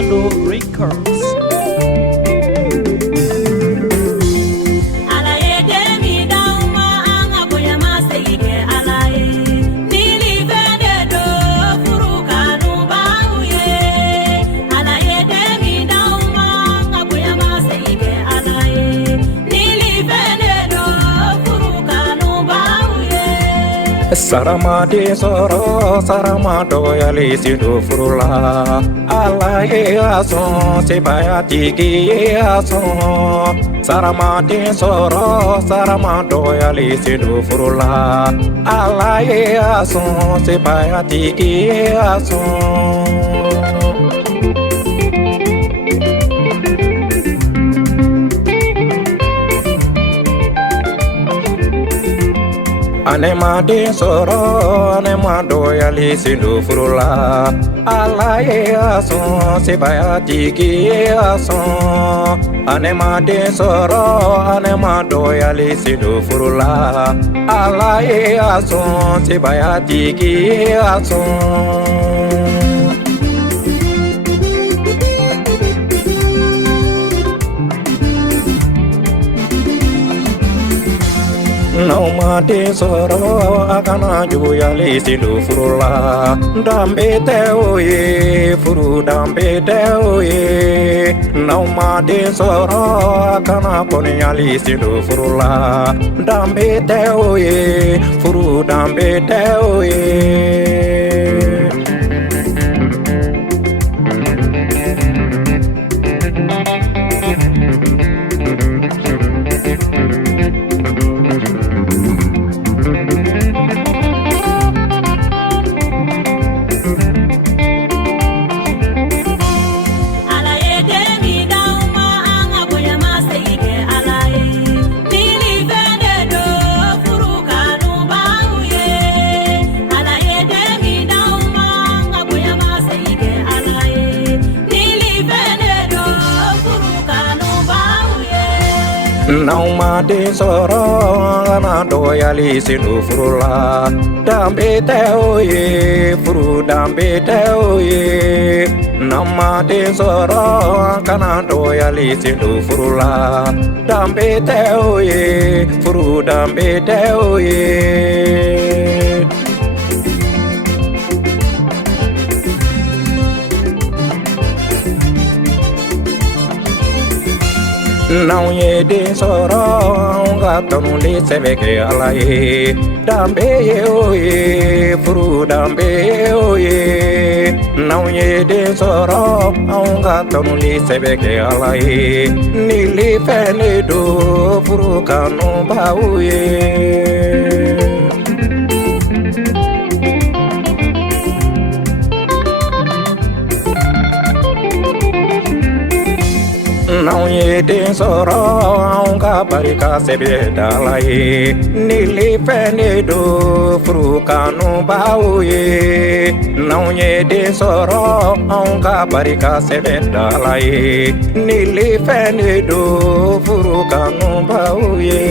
Orlando Records. Saramadi soro saramado yali sidu furula alaye ason sebaya tigi ason saramadi soro saramado yali sidu furula alaye ason sebaya tigi ason Anema de soro, anema do yali sindu furula alaye ason, sebaya tigi ason Anema de soro, anema do yali sindu furula alaye ason, sebaya tigi ason Nauma de soro akana juyali sindu furula dambe te oye furu dambe te oye Nauma de soro akana konyali sindu furula dambe te oye furu dambe te oye Nauma de soro ana do yali sindu furula dambe te oye furu dambe te oye Nauma de soro kana do yali sindu furula dambe te oye furu dambe te oye Now ye de soro nga tonu le sebeke alaye dambe oye furu dambe oye Now ye de soro nga tonu le sebeke alaye nili fene do furu kanu ba oye Now ye de soro nga barika sebe dalaye nili fene do furu kanu ba oye Now ye de soro nga barika sebe dalaye nili fene do furu kanu ba oye